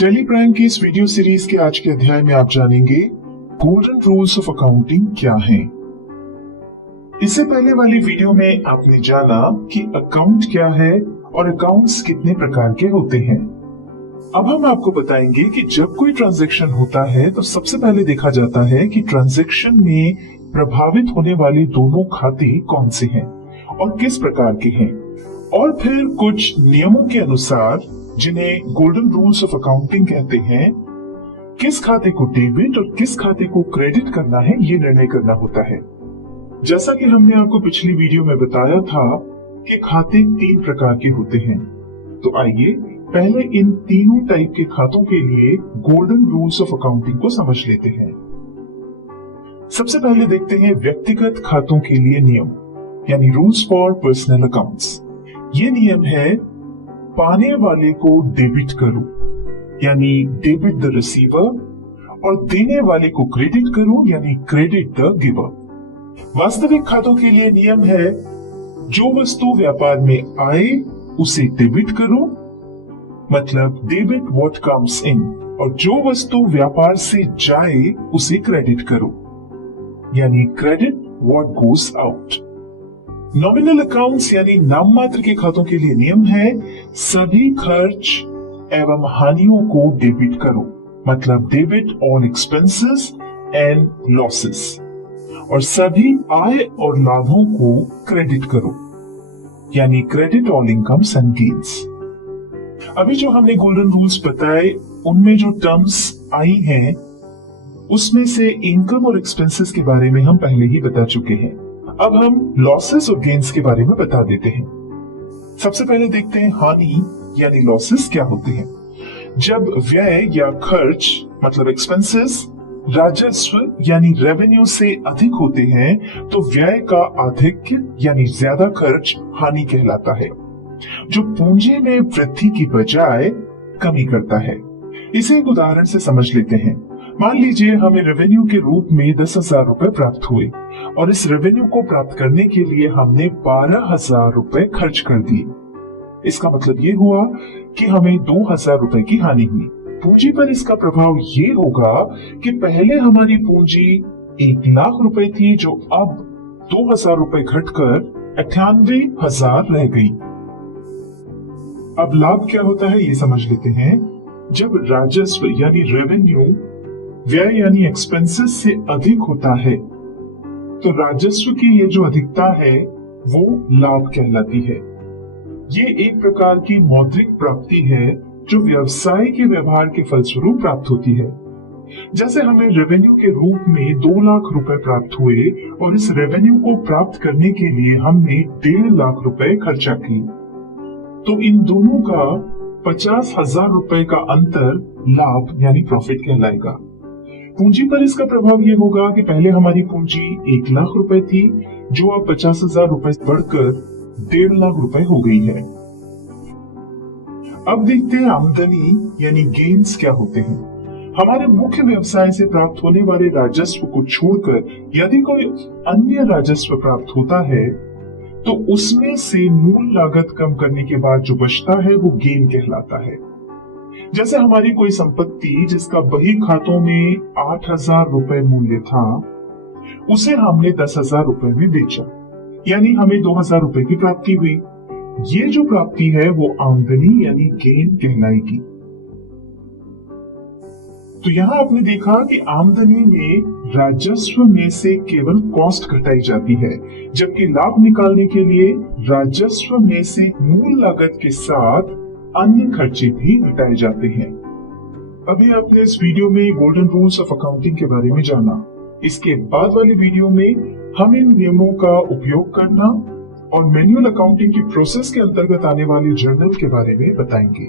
Teleprime की इस video series के आज के अध्याय में आप जानेंगे गोल्डन रूल्स ऑफ अकाउंटिंग क्या हैं। इससे पहले वाली वीडियो में आपने जाना कि अकाउंट क्या है और अकाउंट्स कितने प्रकार के होते हैं। अब हम आपको बताएंगे कि जब कोई ट्रांजैक्शन होता है तो सबसे पहले देखा जाता है कि ट्रांजैक्शन में प्रभावित होने वाले दोनों खाते कौन से हैं और किस प्रकार के हैं, और फिर कुछ नियमों के अनुसार जिन्हें गोल्डन रूल्स ऑफ अकाउंटिंग कहते हैं, किस खाते को डेबिट और किस खाते को क्रेडिट करना है ये निर्णय करना होता है। जैसा कि हमने आपको पिछली वीडियो में बताया था कि खाते 3 प्रकार के होते हैं, तो आइए पहले इन तीनों टाइप के खातों के लिए गोल्डन रूल्स ऑफ अकाउंटिंग को समझ लेते हैं। सबसे पहले देखते हैं व्यक्तिगत खातों के लिए नियम, यानी रूल्स फॉर पर्सनल अकाउंट्स। ये नियम है पाने वाले को डेबिट करो, यानी डेबिट द रिसीवर, और देने वाले को क्रेडिट करो, यानी क्रेडिट द गिवर। वास्तविक खातों के लिए नियम है जो वस्तु व्यापार में आए उसे डेबिट करो, मतलब डेबिट व्हाट कम्स इन, और जो वस्तु व्यापार से जाए उसे क्रेडिट करो, यानी credit what goes out. Nominal accounts यानी नाम मात्र के खातों के लिए नियम है सभी खर्च एवं हानियों को डेबिट करो, मतलब debit all expenses and losses, और सभी आय और लाभों को क्रेडिट करो, यानी credit all incomes and gains. अभी जो हमने गोल्डन रूल्स बताए उनमें जो टर्म्स आई हैं उसमें से इनकम और एक्सपेंसेस के बारे में हम पहले ही बता चुके हैं। अब हम लॉसेस और गेन्स के बारे में बता देते हैं। सबसे पहले देखते हैं हानि यानी लॉसेस क्या होते हैं। जब व्यय या खर्च मतलब एक्सपेंसेस राजस्व यानी रेवेन्यू से अधिक होते हैं तो व्यय का आधिक्य यानी ज्यादा खर्च हानि कहलाता है, जो पूंजी में वृद्धि की बजाय कमी करता है। इसे एक उदाहरण से समझ लेते हैं। मान लीजिए हमें रेवेन्यू के रूप में 10,000 रुपए प्राप्त हुए और इस रेवेन्यू को प्राप्त करने के लिए हमने 12,000 रुपए खर्च कर दिए। इसका मतलब ये हुआ कि हमें 2,000 रुपए की हानि हुई। पूंजी पर इसका प्रभाव ये होगा कि पहले हमारी पूंजी 1,00,000 रुपए थी, जो अब 2,000 रुपए घटकर 98,000 रह गई। अब लाभ क्या होता है ये समझ लेते हैं। जब राजस्व यानी रेवेन्यू व्यय यानी एक्सपेंसेस से अधिक होता है तो राजस्व की ये जो अधिकता है वो लाभ कहलाती है। ये एक प्रकार की मौद्रिक प्राप्ति है जो व्यवसाय के व्यवहार के फलस्वरूप प्राप्त होती है। जैसे हमें रेवेन्यू के रूप में 2 लाख रुपए प्राप्त हुए और इस रेवेन्यू को प्राप्त करने के लिए हमने 1.5 लाख रुपए खर्चा की, तो इन दोनों का 50,000 रुपए का अंतर लाभ यानी प्रॉफिट कहलाएगा। पूंजी पर इसका प्रभाव यह होगा कि पहले हमारी पूंजी 1,00,000 रुपए थी, जो अब 50,000 रुपए बढ़कर 1.5 लाख रुपए हो गई है। अब देखते हैं आमदनी यानी गेन्स क्या होते हैं। हमारे मुख्य व्यवसाय से प्राप्त होने वाले राजस्व को छोड़कर यदि कोई अन्य राजस्व प्राप्त होता है तो उसमें से मूल लागत कम करने के बाद जो बचता है वो गेन कहलाता है। जैसे हमारी कोई संपत्ति जिसका बही खातों में 8,000 रुपए मूल्य था, उसे हमने 10,000 रुपए में बेचा, यानी हमें 2,000 रुपए की प्राप्ति हुई। ये जो प्राप्ति है वो आमदनी यानी गेन कहलाएगी। तो यहाँ आपने देखा कि आमदनी में राजस्व में से केवल कॉस्ट घटाई जाती है, जबकि लाभ निकालने के लिए राजस्व में से मूल लागत के साथ अन्य खर्चे भी घटाए जाते हैं। अभी आपने इस वीडियो में गोल्डन रूल्स ऑफ अकाउंटिंग के बारे में जाना। इसके बाद वाली वीडियो में हम इन नियमों का उपयोग करना और मैनुअल अकाउंटिंग की प्रोसेस के अंतर्गत आने वाले जर्नल के बारे में बताएंगे।